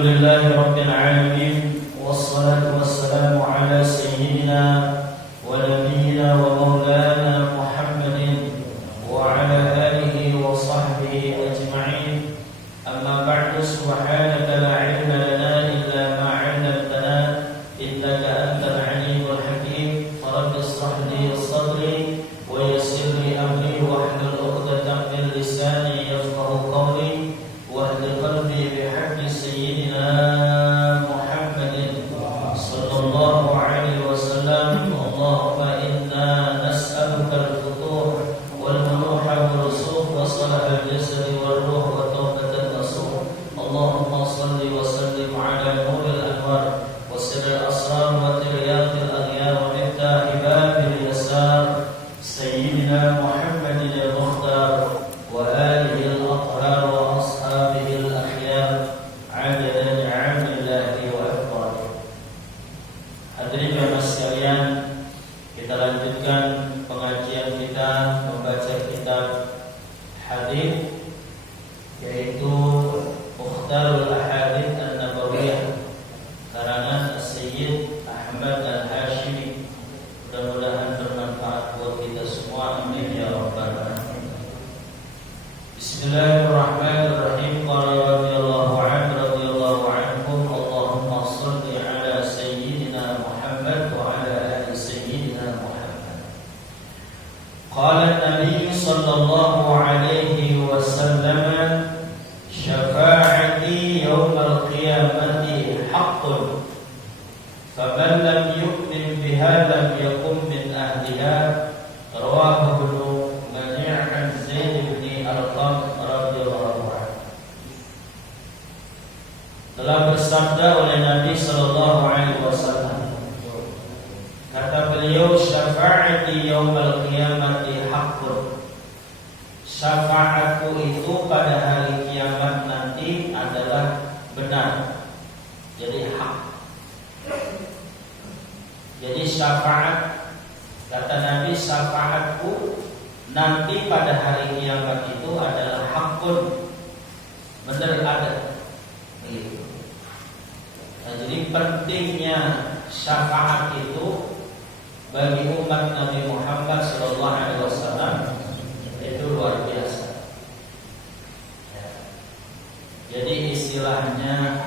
Alhamdulillahi Rabbil Alamin. Wassalatu wassalamu ala sayyidina wa nabiyyina wa maulana Muhammadin wa ala alihi wa sahbihi ajma'in. Amma ba'du, subhanaka la ilma lana illa ma 'allamtana innaka antal alimul hakim. Rabbi ishrah li sadri wa yassir li amri wahlul 'uqdatam min lisani yafqahu qawli wahdi qalbi bihaqqi sayyidina Muhammadin sallallahu alaihi wasallam. Allahumma inna nas'aluka al-futuh wal munuha wal rusukh wa salah al-jasad wal ruh wa tawbatan nasuh. Allahumma salli wa sallim ala nuril anwar wa sirril asrar wa tiryatil aghyar wa miftah babil yasar sayyidina Muhammadin al-mukhtar wa alihi al-athhar wa ashabihi al-akhyar adada ni'amillahi wa afdal. Hadirin jamaah sekalian, kita lanjutkan pengajian kita membaca kitab hadis, yaitu Mukhtarul Ahadits An-Nabawiyah karangan Sayyid Ahmad Al-Hashimi. Mudah-mudahan bermanfaat buat kita semua, amin ya rabbal alamin. Bismillahirrahmanirrahim. Qala radhiyallahu anhum, Allahumma shalli ala sayyidina Muhammad wa ala ali sayyidina Muhammad. Qala an-nabiy sallallahu alaihi wasallam, syafa'ati yawmal qiyamati haqqun, faman lam yu'min biha lam yakun min ahliha. Rawahu Ibnu Mani' an Zaid bin Arqam radhiyallahu anhu. Telah bersabda oleh Nabi sallallahu alaihi wasallam, kata beliau, syafa'ati yaumal qiyamati haqqun. Syafaatku itu pada hari kiamat nanti adalah benar, jadi hak. Jadi syafaat, kata Nabi, syafaatku nanti pada hari kiamat itu adalah hakun, benar ada. Begitu. Nah, jadi pentingnya syafaat itu bagi umat Nabi Muhammad SAW itu luar biasa. Ya. Jadi istilahnya,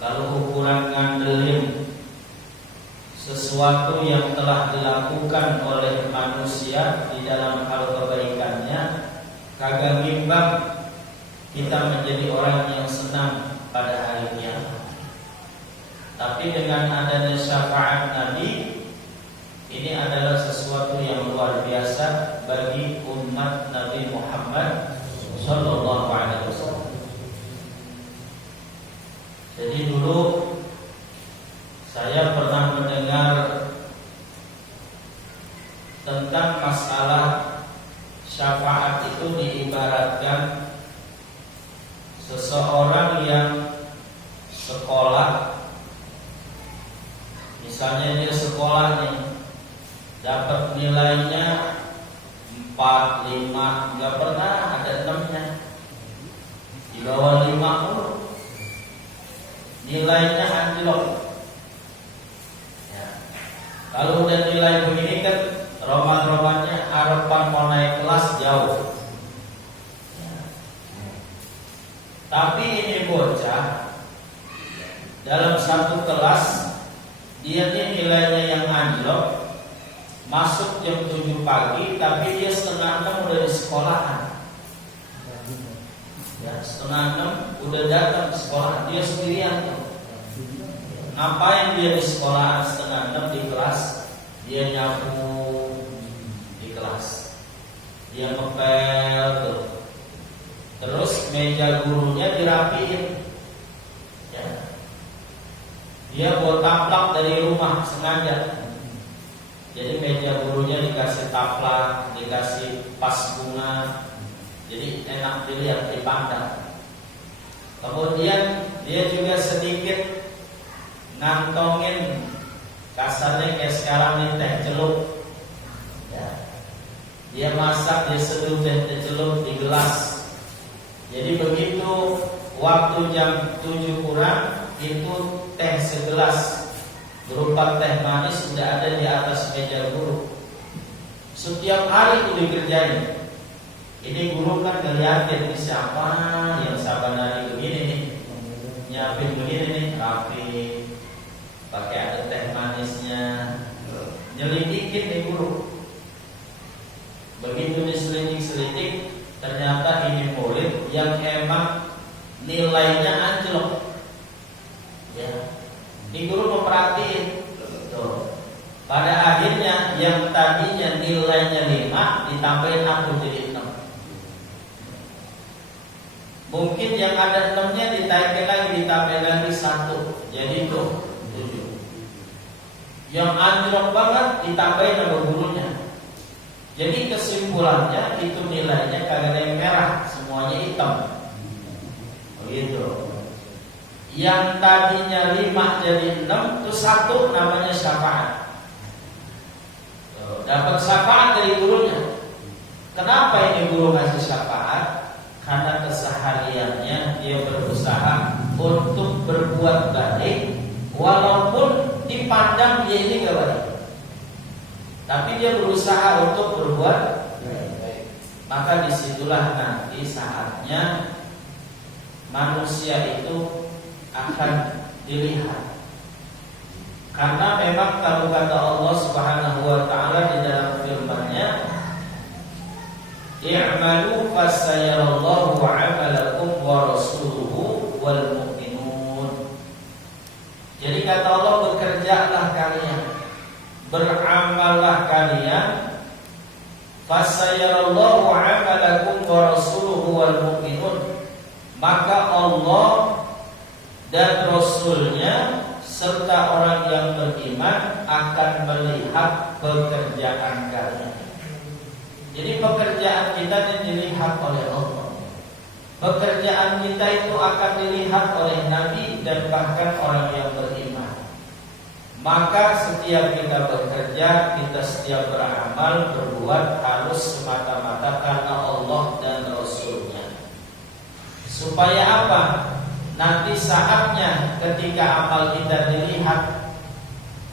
kalau ukuran ngandelin sesuatu yang telah dilakukan oleh manusia di dalam hal kebaikannya, kagak ngimbang kita menjadi orang yang senang pada hari kiamat. Tapi dengan adanya syafaat Nabi, ini adalah sesuatu yang luar biasa bagi umat Nabi Muhammad sallallahu alaihi wasallam. Jadi dulu saya pernah mendengar tentang masalah syafaat itu diibaratkan seseorang yang sekolah. Misalnya dia sekolah nih, dapat nilainya 4, 5, nggak pernah ada 6-nya, di bawah 50, nilainya anjlok. Kalau udah nilai begini kan, roman-romannya harapan mau naik kelas jauh. Ya. Tapi ini bocah dalam satu kelas, dia nilainya yang anjlok, masuk jam 7 pagi, tapi dia setengah 6 udah di sekolahan. Ya, setengah 6 udah datang di sekolah, dia sendirian tuh. Ngapain dia di sekolahan setengah 6 di kelas? Dia nyapu di kelas, dia ngepel tuh. Terus meja gurunya dirapiin, ya. Dia bawa taplak dari rumah sengaja. Jadi meja gurunya dikasih taplak, dikasih pas bunga, jadi enak dilihat, dipandang. Kemudian dia juga sedikit ngantongin, kasarnya kayak sekarang nih, teh celup. Ya. Dia masak, dia seduh teh celup di gelas. Jadi begitu waktu jam 7 kurang itu teh segelas berupa teh manis sudah ada di atas meja guru. Setiap hari itu dikerjain. Ini guru kan ngeliatin ini siapa yang saban hari begini nih, nyiapin begini nih, rapi, pakai ada teh manisnya, nyelidikin nih guru. Begitu diselidik-selidik, ternyata ini murid yang emang nilainya anjlok. Ya, ini guru memperhatiin. Tuh. Pada akhirnya yang tadinya nilainya 5 ditambahin aku jadi 6. Mungkin yang ada 6-nya ditaikin lagi, ditambahin lagi 1. Jadi itu 7. Yang anjlok banget ditambahin sama gurunya. Jadi kesimpulannya itu nilainya kagak ada yang merah, semuanya hitam. Begitu. Yang tadinya 5 jadi 6, itu 1 namanya syafaat. Dapat syafaat dari gurunya. Kenapa ini guru kasih syafaat? Karena kesehariannya dia berusaha untuk berbuat baik, walaupun dipandang dia ini gak baik, tapi dia berusaha untuk berbuat baik. Maka disitulah nanti saatnya manusia itu akan dilihat. Karena memang kalau kata Allah Subhanahu wa taala di dalam firman-Nya, "I'malu fasayarallahu 'amalakum wa rasuluhu wal mu'minun." Jadi kata Allah, bekerjalah kalian, beramallah kalian, fasayarallahu 'amalakum wa rasuluhu wal mu'minun. Maka Allah dan Rasulnya serta orang yang beriman akan melihat pekerjaan kalian. Jadi pekerjaan kita dilihat oleh Allah. Pekerjaan kita itu akan dilihat oleh Nabi dan bahkan orang yang beriman. Maka setiap kita bekerja, kita setiap beramal, berbuat harus semata-mata karena Allah dan Rasulnya. Supaya apa? Nanti saatnya ketika amal kita dilihat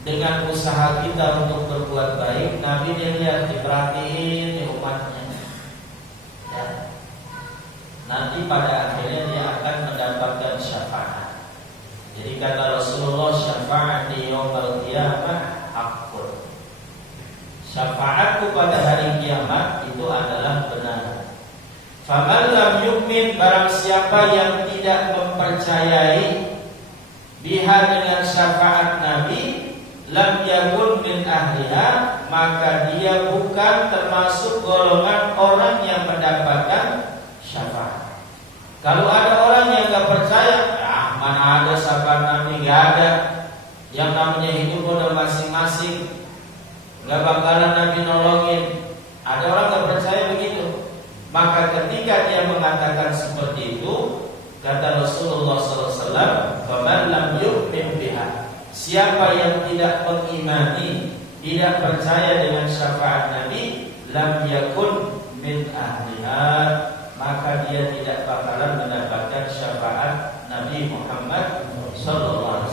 dengan usaha kita untuk berbuat baik, Nabi dilihat, diperhatiin di umatnya. Ya. Nanti pada akhirnya dia akan mendapatkan syafaat. Jadi kata Rasulullah, syafaat di yaumil qiyamah hakun. Syafaatku pada hari kiamat itu adalah benar. Faman lam yu'min, barang siapa yang tidak mempercayai biha dengan syafaat Nabi, lam yakun min ahliha, maka dia bukan termasuk golongan orang yang mendapatkan syafaat. Kalau ada orang yang gak percaya, mana ada syafaat Nabi, gak ada. Yang namanya hidup udah masing-masing, gak bakalan Nabi nolongin. Ada orang gak percaya begitu. Maka ketika dia mengatakan seperti itu, kata Rasulullah SAW, "Faman lam yu'min biha." Siapa yang tidak mengimani, tidak percaya dengan syafaat Nabi, lam yakun min ahliha, maka dia tidak bakalan mendapatkan syafaat Nabi Muhammad SAW.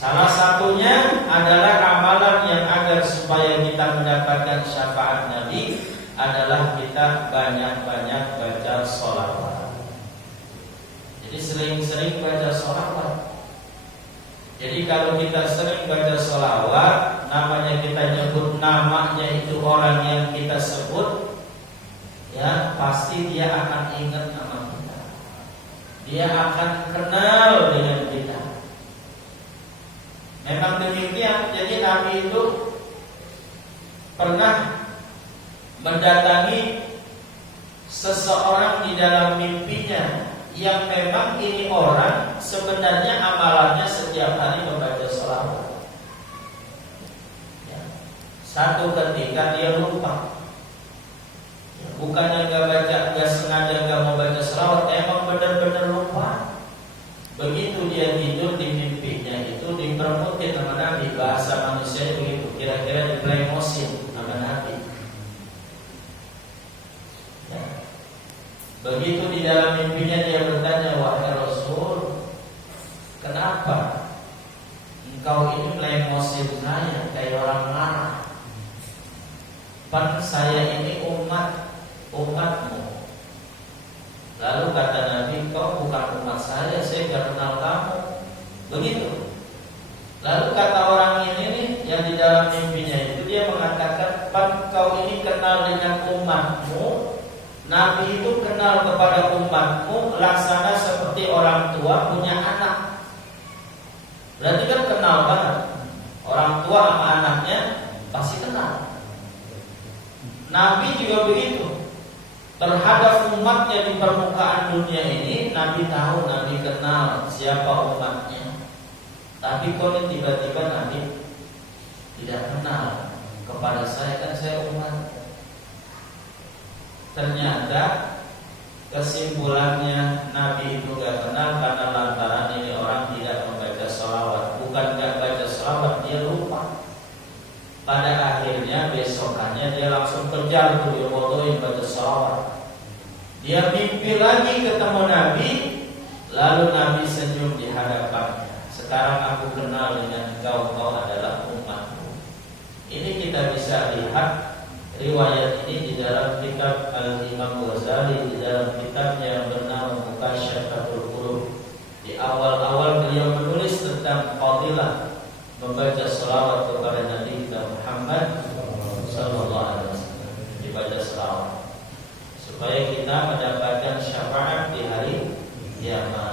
Salah satunya adalah amalan yang agar supaya kita mendapatkan syafaat Nabi adalah kita banyak-banyak baca sholawat. Jadi sering-sering baca sholawat. Jadi kalau kita sering baca sholawat, namanya kita nyebut namanya itu orang yang kita sebut, ya pasti dia akan ingat nama kita. Dia akan kenal dengan kita. Memang demikian. Jadi Nabi itu pernah mendatangi seseorang di dalam mimpinya yang memang ini orang sebenarnya amalannya setiap hari membaca sholawat. Ya. Satu ketika dia lupa. Bukannya gak baca, gak sengaja gak mau baca sholawat, emang benar-benar lupa. Begitu dia tidur di mimpinya itu dipermutin sama Nabi. Bahasa manusia begitu, kira-kira diplemosin sama Nabi. Ya. Begitu di dalam mimpinya dia bertanya, wahai Rasul, kenapa engkau ini melengosin saya kayak orang marah? Pan saya ini umatmu. Lalu kata Nabi, kau bukan umat saya gak kenal kamu. Begitu. Lalu kata orang ini nih, yang di dalam mimpinya itu, dia mengatakan, pan kau ini kenal dengan umatmu. Nabi itu kenal kepada umatmu laksana seperti orang tua punya anak. Berarti kan kenal banget. Orang tua sama anaknya pasti kenal. Nabi juga begitu. Terhadap umatnya di permukaan dunia ini, Nabi tahu, Nabi kenal siapa umatnya. Tapi kok tiba-tiba Nabi tidak kenal kepada saya, kan saya umat. Ternyata kesimpulannya Nabi itu gak kenal karena lantaran ini orang tidak membaca sholawat. Bukan gak baca sholawat, dia lupa. Pada akhirnya besokannya dia langsung kejar tuh, dia fotoin baca sholawat. Dia mimpi lagi ketemu Nabi, lalu Nabi senyum di hadapannya. Sekarang aku kenal dengan engkau adalah umatku. Ini kita bisa lihat riwayat ini di dalam kitab Al-Imam Ghazali, di dalam kitabnya yang bernama Muqasyyafatul Qulub. Di awal-awal beliau menulis tentang fadilah membaca shalawat kepada Nabi kita Muhammad sallallahu alaihi wasallam. Dibaca shalawat supaya kita mendapatkan syafaat di hari kiamat.